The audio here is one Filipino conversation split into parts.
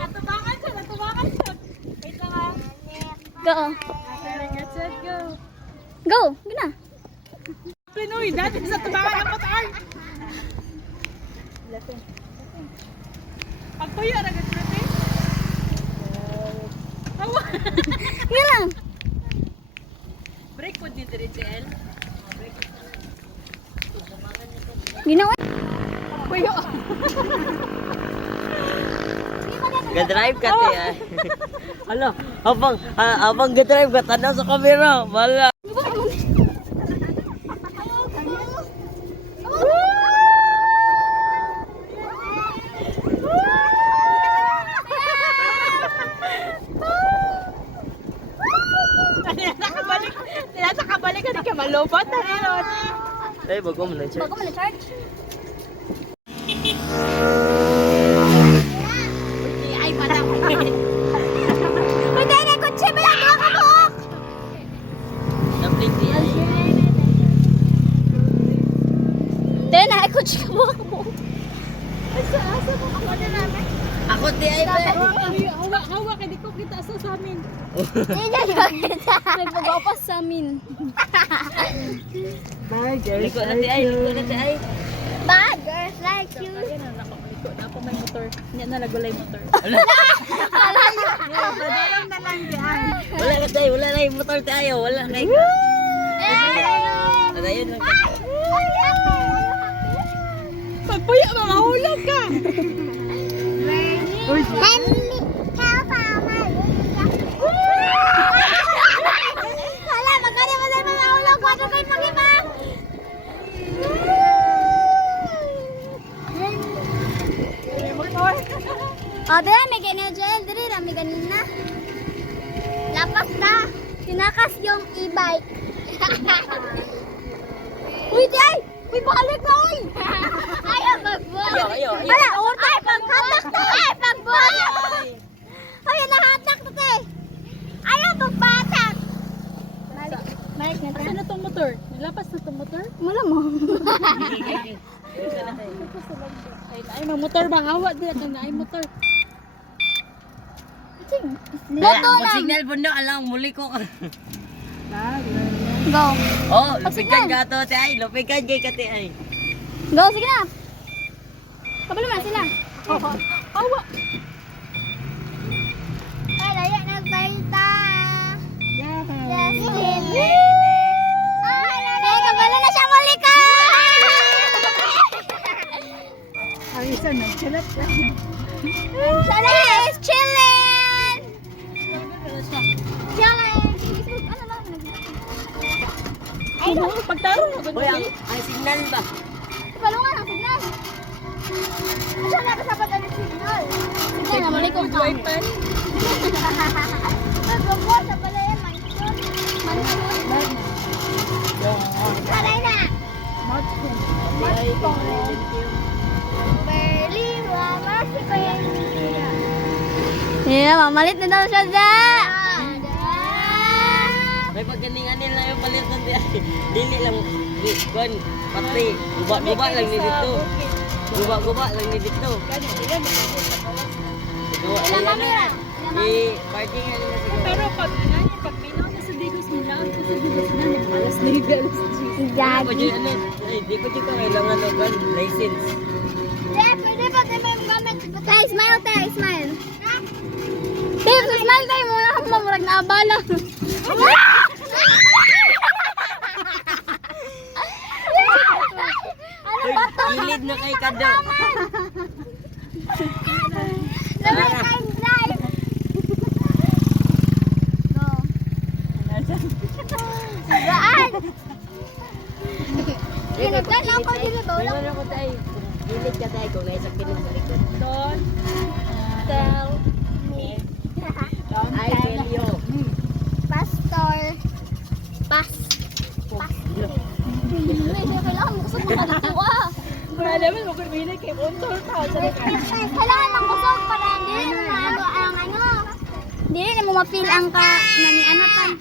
Natubakan siya, natubakan siya. Wait lang ha. Go. Get set, go. Go. Gina. Pinoy, dati sa tubakan ang motor. Pagpuyo, ragat natin. Hawa. Nga lang. Break po dito rin, JL. Ginawa. Puyo. Ga-drive ka tiya. Hala, habang ga-drive ka, tanaw sa camera. Bala. Nakabalik ka na ka malobot. Ay, bago mo na-charge. Bago mo na-charge. Ay, madam. Pwede na kutsi ba lang mga kabuk? Napling di ay. Dahil na kutsi ka mga kabuk. Asa mo ako na namin. Ako di ay ba? Hawa, kaya di ko kita sa amin. Hindi na kita. Nagpag-opas sa amin. Bye, girls. Liko na di ay, liko na di ay. Bad girls like you. Ayan na, nakaliko na ako may motor. Hindi na nagulay motor. Wala. Madalang na lang diyan. Wala ka tayo, wala na yung motor tayo. Wala na yung... Wala yun lang. Pagpuyo, mahulog ka. Hala, magkano mo tayo mga ulog? Wag kayo mag-iba. O, dira, may ganyan dyan. Dira, may ganyan na. Lapas ka. Tinakas yung e-bike. Uy, day! Uy, balik na, uy! Ayaw, mag-boy. Ayaw. Hala, ay, paghatak na, ay, pag-boy. Uy, nahatak na, te. Ayaw, pagbatak. Balik na, Asa na tong motor? Nilapas na tong motor? Wala mo. Ay, may motor bang hawa din ito na ay motor. Loto lang. Signal po no, alam, muli ko. Go. Oh, lupikan ka to, ti ay. Lupikan kay ka, ti ay. Go, sige na. Kabalo na sila. Hawa. Ay, laya, nagbalita. Yes, Ay, kabalo na siya muli ka. Ang isa nagchalat ka. Sana is chillin'. Chillin'. Facebook, ano ba? Ay, pagtarong mo Hoy, ang signal ba? Palungan ang signal. Saan na kasapat ang signal? Sige na, mali kong kami. Wiper. Magbubuhat sa pala yan, mansion. Mansion. Alay na. Barely, mama, si Kuya Mira. Yeah, mamalit na daw siya dyan. May pagganingan nila yung palit ng ti ay. Dili lang, kon, pati. Guba lang ni dito. Guba lang ni dito. Gawa Ilang nila mamira? na. I-parking na nila siguro. Pero pag may naon na sa Digos nila, kasi Digos na alas 9, alas 10. Ano pa dyan, ano? Ay, di ko dyan kailangan ng license. Yeah, pwede ba tayo may gamit? Tay, smile tayo, smile. Tay, smile tayo muna ako mamurag na abala. Uy, gilid na kay Kado. Lamay time drive. Go. Gaan. Kinagdan lang ko dito ba? May wala ko tayo. Gilid ka tayo kung naisak pinag sa likod. Don't tell me. Don't I tell tell you. Pastor. Pastor. Kailangan mo kusog makalito ka. Wala naman mo kung may kay motor ka. Kailangan ng kusog para hindi mo ano. Hindi mo mapil ang ka na ni ano tan.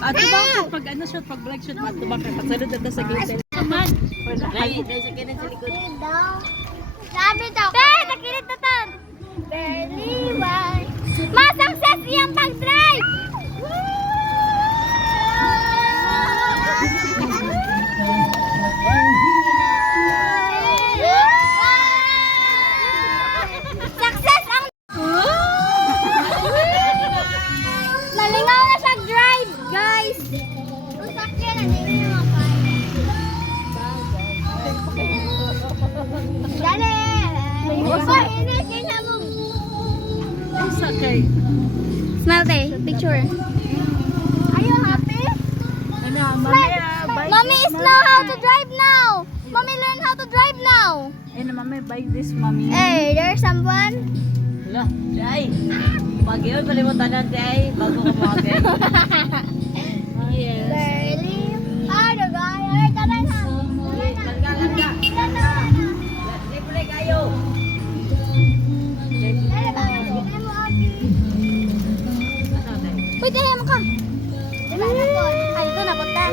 At ba pag ano shot, pag vlog shot, at ba pagsalud na sa gate. Man. Dahil sa kinan sa likod. Sabi daw. Tay, nakilit na to. Barely one. Masang-ses iyang pag-drive. Success ang... Nalingaw na sa drive, guys. Usakyan na din yung dali! Oy, ini kaya mo. Sakay. Smile tay, picture. Are you happy? Ano, Mommy is know how to drive now. Mommy learn how to drive now. Ano, mami, buy this, mami. Hey, there's someone. Hala, Day. Pag yun, kalimutan natin ay bago ka mawagin. Oh, yes. Barely. Ah, the guy. Ay, tara na. Langga. Libre kayo. Uy, tayo mo ka. Diba na to? Ay, ito na punta.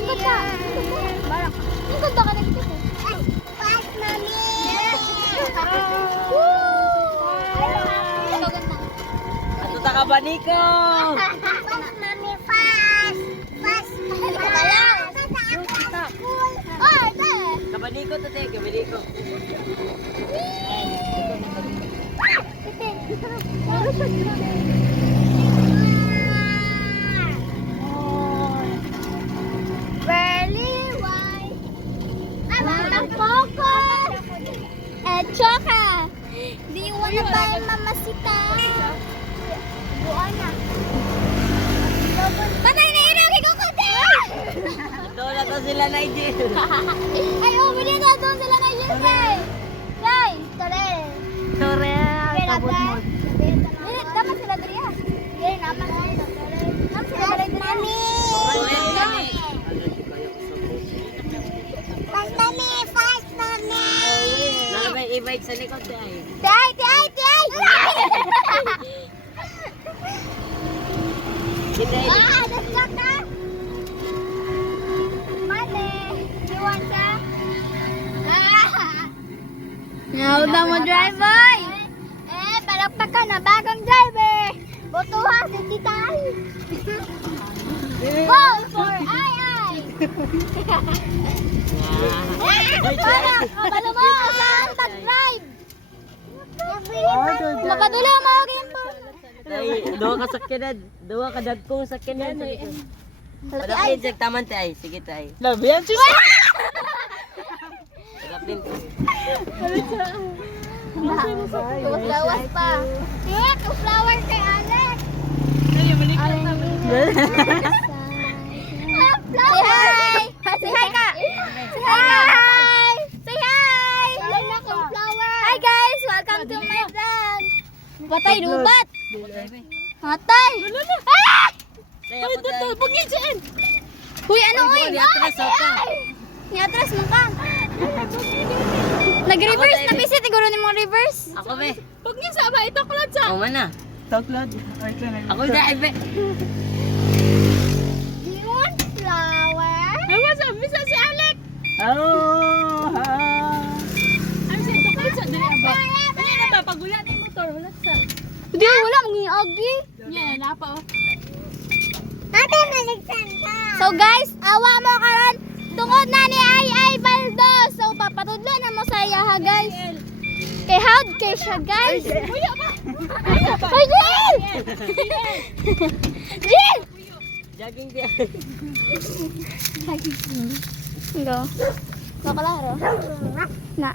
Ikot ka. Barang. Ikot ka na dito. Fast, mami. Ato ta ka ba, Nico? Fast, mami, fast. Fast. Oh, ito. Kabaniko to, te. Kabaniko. Barely white. Ang Coco. Choka. Do you wanna buy Mamasita? Buwan na. Patay na yun ang Coco din! Ito na to sila, Nigel. Ay, oh, hindi na doon sila na yun, Ray. Ray, tore. Tore, Kabot mo. Dili, dapat sila diri ah. Dili naman sila. Naman sila diri. Mami. Fast mami, fast mami. Nakabay e-bike sa likod, te. Tay, tay, tay. Kita Ah, that's ka. Mami, you want sa? Now daw mo driver. Palakpak ka na bagong driver. Botuha si Titay. Go for ay. Para, kabalo mo saan pag-drive. Mapadula mo again po. Tay, duha ka sakyanan. Duha ka dagkong sakyanan. Padapin sa taman, te. Ay, sige, te. Love yan, sis. Padapin. Lawas pa. Tek, flower kay Alex. Ay, balik ka na. Say hi! Say hi ka! Say hi! Say hi! Hi guys! Welcome to my vlog! Patay dubat! Patay! Ah! Tay, ako, tay. Bugin siyan. Uy, ano uy? Niatras ako. Niatras mo ka! Nag-reverse na bisit, siguro ni mo reverse. Ako, be. Bugin sa ba? Ito kulad sa. Ako man na. Taklad. Ako dahil, be. Do you want flower? Ay, masabi sa si Alec. Oh, ha. Ay, sa ito kulad sa. Dili ba? Kanya na ba? Pagula na yung motor. Wala sa. Hindi, wala. Mangiagi. Yan, napa oh. Ate, maligsan ka. So guys, awa mo karon tungod na ni Ay Baldo. So papatudlo na mo sa iya ha guys. Kay howd kay siya guys. Kuya ba? Ay, Jill! Jill! Jogging siya. Go. Nakalaro. Na.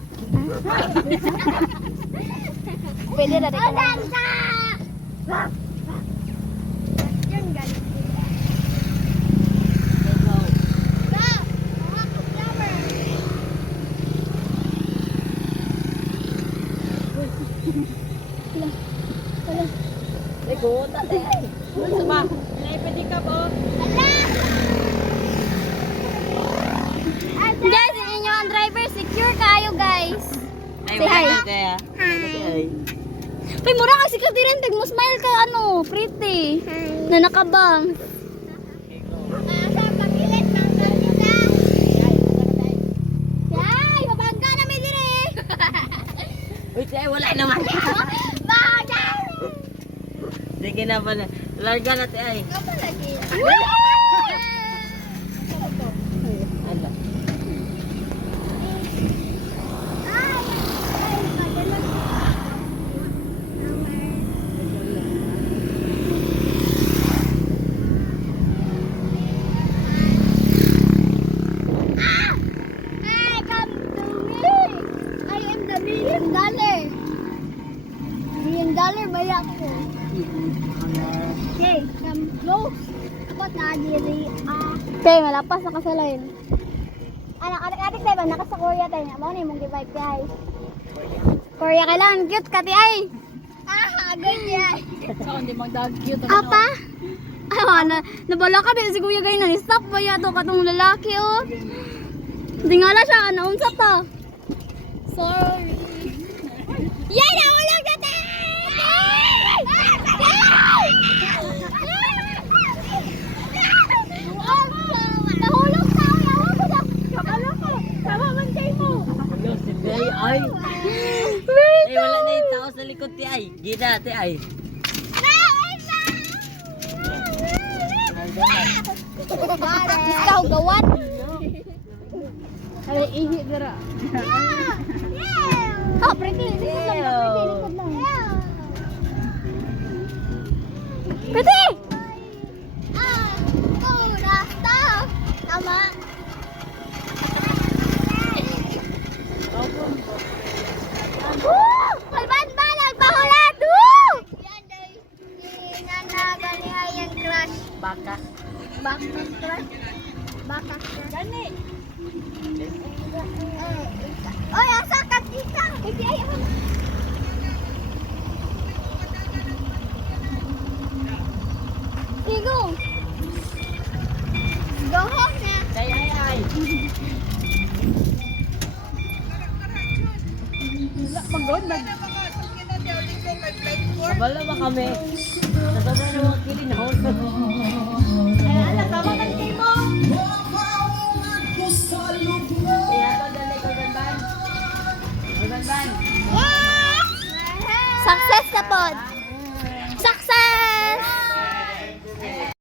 Pwede na rin ka lang. Yun galing. Ay, kuta, te. Ano ba? Pwede ka po. Guys, yung inyong driver, secure kayo guys. Ay, Say hi. wala, te, ah. Ay. Ay, mura kasi ka din. Tig mo smile ka, ano, pretty. Na nakabang. Ay, wala naman. Bagay! Sige na pala. Larga natin ay. Kapalagi. Ano? Hey, come to me! I am the $1,000,000. $1,000,000 ba yan ko? Okay, come close. Ako nadiri. Okay, malapas na kasalain. Adik tayo ba? Naka sa Korea tayo. Mau ni mong divide guys. Korea kailangan cute kati ay. Good yan. So, hindi magdag-cute. Apa? Nabala ka din si Kuya Gay na ni-stop ba yato katong lalaki oh. Hindi nga lang siya, naunsa to. Sorry. Yay! Nahulog na tayo! Nahulog tayo! Nahulog na! Kabalo ko! Kabaman kayo mo! Hello, si Bay ay. Ay, wala na yung tao sa likod ti ay. Gina, ti ay. Ikaw gawat! Ay, ihi dira. Oh, pretty. Likod lang. Likod lang. Pretty! Oh, rasta! Tama. Woo! Kalban ba? Nagpahulat! Woo! Yan, dahil nanaga niya yung crush. Baka. Bakas crush? Bakas crush? Gani! Oy, asa ka kita? Hindi ayaw. Igo. Go home na. Ay, ay, ay. Pagod na. Kabala ba kami? Sa sobrang mga kilin, nahulog. Ay, ala, tama ka kayo.